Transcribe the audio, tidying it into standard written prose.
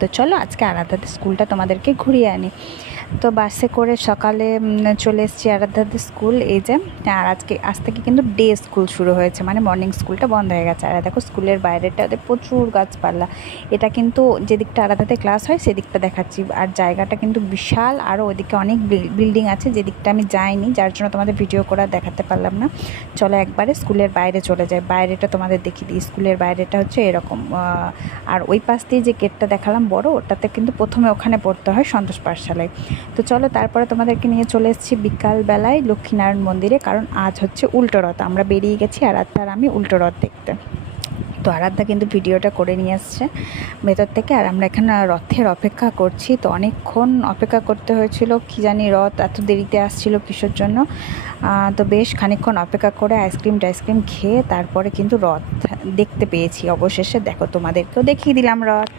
তো চলো আজকে আরাধ্যাদের স্কুলটা তোমাদেরকে ঘুরিয়ে আনি। তো বাসে করে সকালে চলে এসেছি আরাধ্যাদের স্কুল। এই যে, আর আজ থেকে কিন্তু ডে স্কুল শুরু হয়েছে, মানে মর্নিং স্কুলটা বন্ধ হয়ে গেছে। আর দেখো স্কুলের বাইরেটাতে প্রচুর গাছপালা। এটা কিন্তু যেদিকটা আরাধ্যাতে ক্লাস হয় সেদিকটা দেখাচ্ছি। আর জায়গাটা কিন্তু বিশাল, আরও ওইদিকে অনেক বিল্ডিং আছে যেদিকটা আমি যাইনি, যার জন্য তোমাদের ভিডিও করে দেখাতে পারলাম না। চলো একবারে স্কুলের বাইরে চলে যাই, বাইরেটা তোমাদের দেখিয়ে দিই। স্কুলের বাইরেটা হচ্ছে এরকম, আর ওই পাশ দিয়ে যে গেটটা দেখালাম বড়, ওটাতে কিন্তু প্রথমে ওখানে পড়তে হয় সন্তোষ পাঠশালায়। তো চলো তারপরে তোমাদেরকে নিয়ে চলে এসেছি বিকালবেলায় লক্ষ্মীনারায়ণ মন্দিরে, কারণ আজ হচ্ছে উল্টো রথ। আমরা বেরিয়ে গেছি আরাধ্যা আর আমি উল্টো রথ দেখতে। তো আরাধ্যা কিন্তু ভিডিওটা করে নিয়ে আসছে ভেতর থেকে, আর আমরা এখানে রথের অপেক্ষা করছি। তো অনেকক্ষণ অপেক্ষা করতে হয়েছিল, কী জানি রথ এত দেরিতে আসছিল কিসের জন্য। তো বেশ খানিকক্ষণ অপেক্ষা করে টাইসক্রিম খেয়ে তারপরে কিন্তু রথ দেখতে পেয়েছি অবশেষে। দেখো তোমাদেরকেও দেখিয়ে দিলাম রথ।